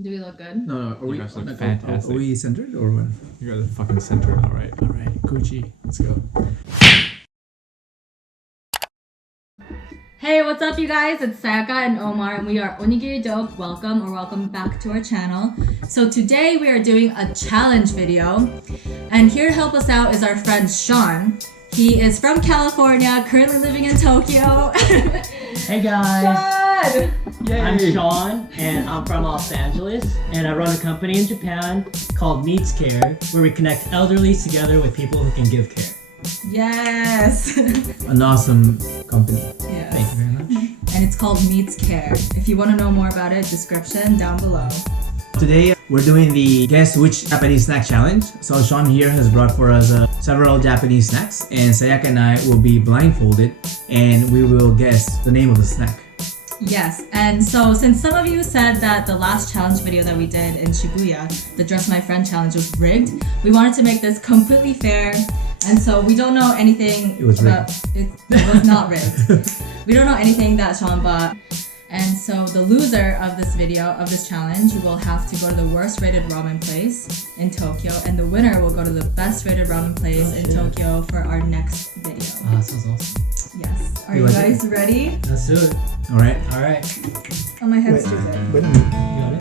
Do we look good? No, are You guys look fantastic. Are we centered or what? You guys are fucking centered, alright. Alright, Gucci. Let's go. Hey, what's up, you guys? It's Sayaka and Omar, and we are Onigiri Dope. Welcome back to our channel. So today we are doing a challenge video, and here to help us out is our friend Sean. He is from California, currently living in Tokyo. Hey guys! Sean! I'm Sean, and I'm from Los Angeles, and I run a company in Japan called Needs Care, where we connect elderlies together with people who can give care. Yes! An awesome company. Yes. Thank you very much. And it's called Needs Care. If you want to know more about it, description down below. Today we're doing the Guess Which Japanese Snack Challenge. So Sean here has brought for us several Japanese snacks, and Sayaka and I will be blindfolded and we will guess the name of the snack. Yes, and so since some of you said that the last challenge video that we did in Shibuya, the Dress My Friend challenge, was rigged, we wanted to make this completely fair. And so we don't know anything It was about it was not rigged. We don't know anything that Sean bought. And so the loser of this video, of this challenge, will have to go to the worst rated ramen place in Tokyo, and the winner will go to the best rated ramen place in Tokyo for our next video. Oh, that sounds awesome. Yes. Are You you like guys ready? Let's do it. Alright? Alright. Oh, my head's stupid. Wait a You got it?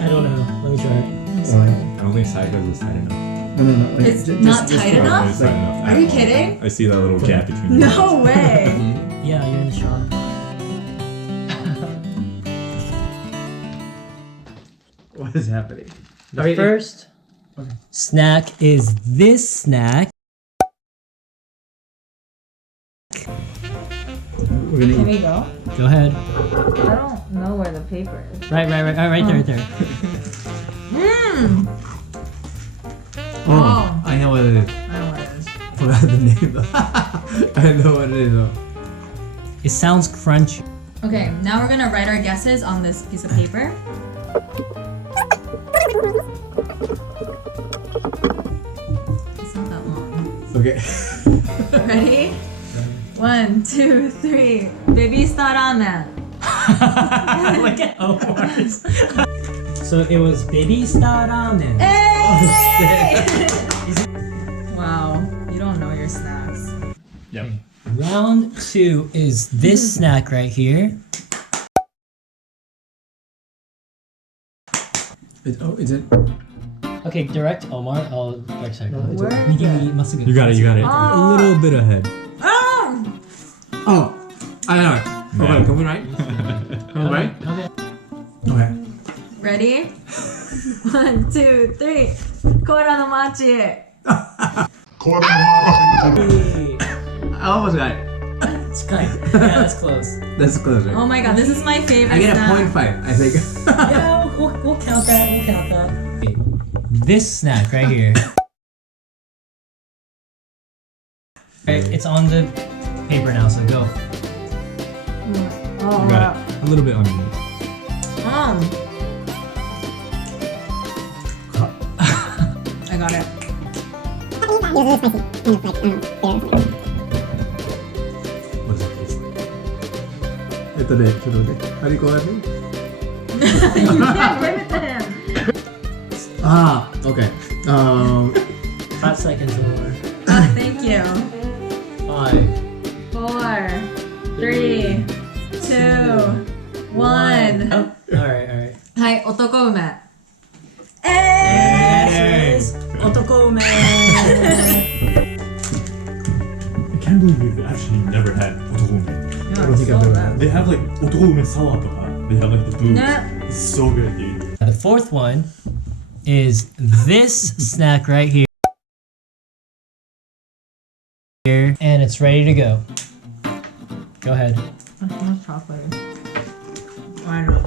I don't know. Let me try it. I don't think Sayaka is tight enough. No. It's not tight enough? It's tight enough. Are you kidding? I see that little gap between you. No way! Yeah, you're in the shot. What is happening? The first snack is this snack. We're gonna Can eat. we go? Go ahead. I don't know where the paper is. Right there. Mmm! Oh, I know what it is. I know what it is. Forgot the name though. I know what it is though. It sounds crunchy. Okay, now we're gonna write our guesses on this piece of paper. It's not that long. Okay. Ready? 1, 2, 3. Baby star ramen. Look at Omar's. So it was baby star ramen. Hey! Wow, you don't know your snacks. Yep. Round 2 is this snack right here. Is it? Okay, direct Omar. I'll direct Sayaka. Where? You got it. Oh. A little bit ahead. Oh! Oh! I know it. Man. Okay, coming right? Coming right? Okay. Okay. Ready? 1, 2, 3. Koala no machi. I almost got it. It's kind. Yeah, that's close. That's close, right? Oh my god, this is my favorite I get a snack. 0.5, I think. Yeah, we'll count that. This snack right here. Alright, it's on the paper now, so go. Oh, You got it. A little bit underneath. I got it. What does it taste like? ちょっと待って。How do you call it? You can't give it to him. Ah, okay. 5 seconds more. Oh, thank you. 5. 4, 3, 2, 1. Oh, alright. はい、男梅。Yes! Otoko Ume! I can't believe we've actually never had Otoko Ume. I don't think I've ever had They have like Otoko Ume Sawa toka. They have like the booze. Yeah. It's so good, dude. The fourth one is this snack right here. And it's ready to go. Go ahead. That's chocolate. I know.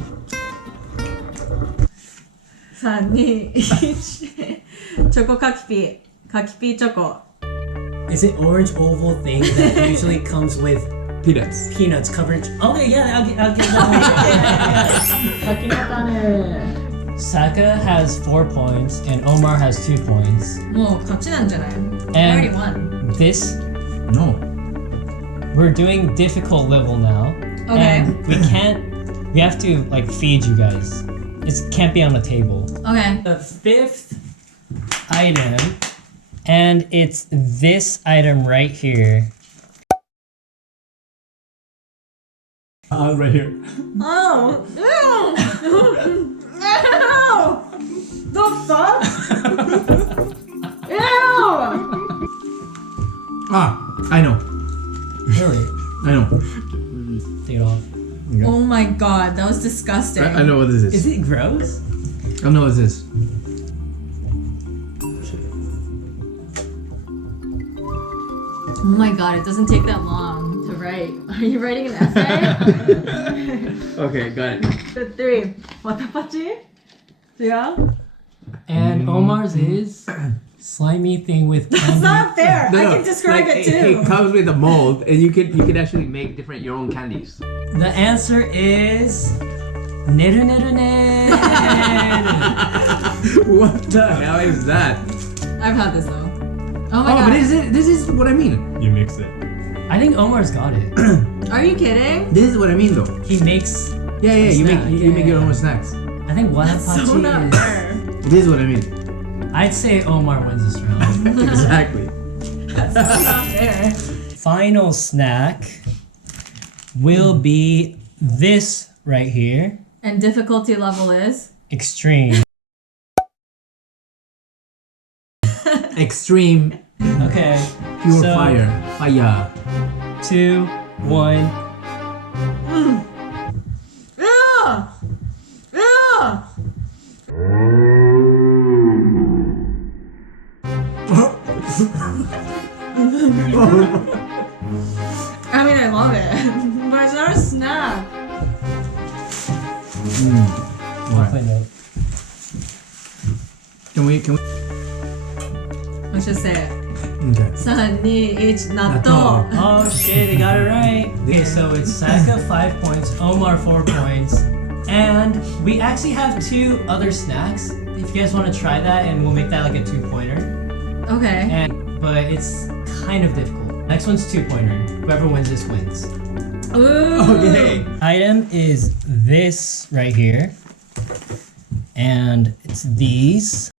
3、2、1。チョコカキピー。カキピーチョコ。 Is it orange oval thing that usually comes with peanuts. peanuts covered? Okay, yeah, I'll get that. Saka has 4 points and Omar has 2 points. もう勝ちなんじゃない? I already won. This, No. we're doing difficult level now. Okay. And we have to like feed you guys. It can't be on the table. Okay. The fifth item, and it's this item right here. Right here. Oh. Ew. The fuck? Ew. I know. Really? I know. Take it off. Oh my god, that was disgusting. I know what this is. Is it gross? I know what this is. Oh my god, it doesn't take that long to write. Are you writing an essay? Okay, got it. The three. Watapachi? Yeah? And Omar's is slimy thing with candy. That's not fair. I can describe it too. It comes with a mold, and you can actually make different your own candies. The answer is Nerunerune. What the hell is that? I've had this though. Oh my god. But this is what I mean. You mix it. I think Omar's got it. Are you kidding? This is what I mean, though. He makes. Yeah, you make Snack, you make yeah. your own snacks. I think Watapachi So not is. fair. This is what I mean. I'd say Omar wins this round. Exactly. That's not fair. Final snack will be this right here. And difficulty level is? Extreme. Extreme Okay. pure So- fire. 2, 1. Ugh! Ugh! I mean, I love it, but it's not a snack. Chocolate note. Can we? Let's just say it. Okay. 3, 2, 1, Natto. Natto. Oh shit, they got it right. Okay, so it's Sayaka 5 points, Omar 4 points, and we actually have 2 other snacks. If you guys want to try that, and we'll make that like a 2-pointer. Okay. But it's kind of difficult. Next one's 2-pointer. Whoever wins this wins. Ooh. Okay. Item is this right here, and it's these.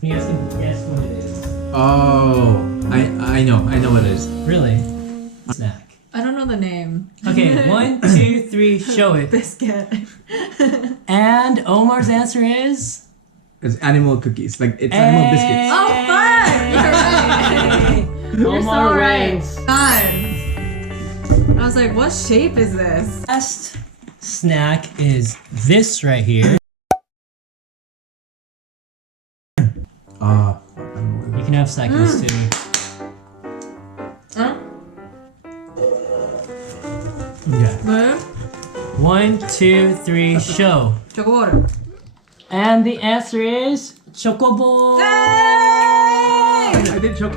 You have to guess what it is. Oh, I know what it is. Really? Snack. I don't know the name. Okay, 1, 2, 3, show it. Biscuit. And Omar's answer is. It's animal cookies. Like it's animal biscuits. Oh, fun! You're right. You're Omar so right. wins. God. I was like, what shape is this? Last snack is this right here. You can have seconds too. Huh? Yeah. What? 1, 2, 3, show. Choco water. And the answer is Choco Balls. Hey! I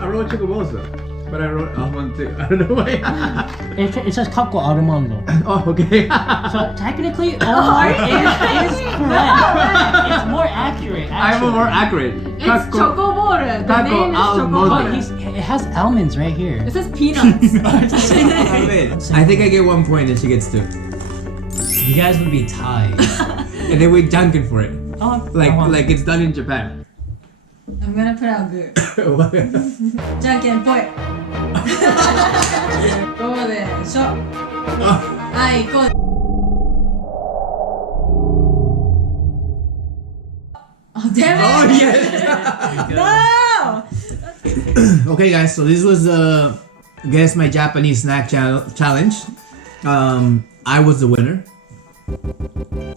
wrote Choco Balls though, but I wrote almond too. I don't know why. It says Kako Armando. Oh, okay. So technically, Omar is correct. It's more accurate. I'm more accurate. It's Choco water. The Taco name is Choco almond. But water. it has almonds right here. It says peanuts. I think I get 1 point and she gets 2. You guys would be tied. And then we're junking for it. Oh, Like it's done in Japan. I'm gonna put out good. What? Janken point. Go there. Shot. Oh, I go. Oh damn it! oh yes. No! Okay, guys. So this was guess my Japanese snack challenge. I was the winner.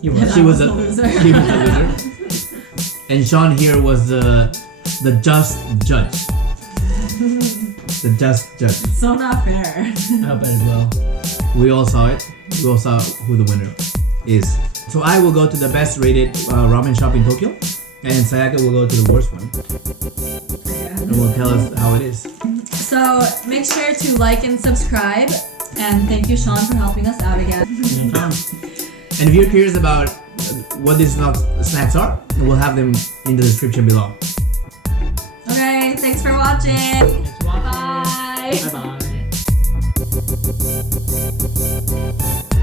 You were. She was I a was the loser. he was the loser. And Sean here was the just judge. The just judge. So not fair. I bet as well. We all saw it. We all saw who the winner is. So I will go to the best rated ramen shop in Tokyo, and Sayaka will go to the worst one, and will tell us how it is. So make sure to like and subscribe. And thank you, Sean, for helping us out again. And if you're curious about what these snacks are, we'll have them in the description below. Okay, thanks for watching. Thanks for watching. Bye. Bye bye.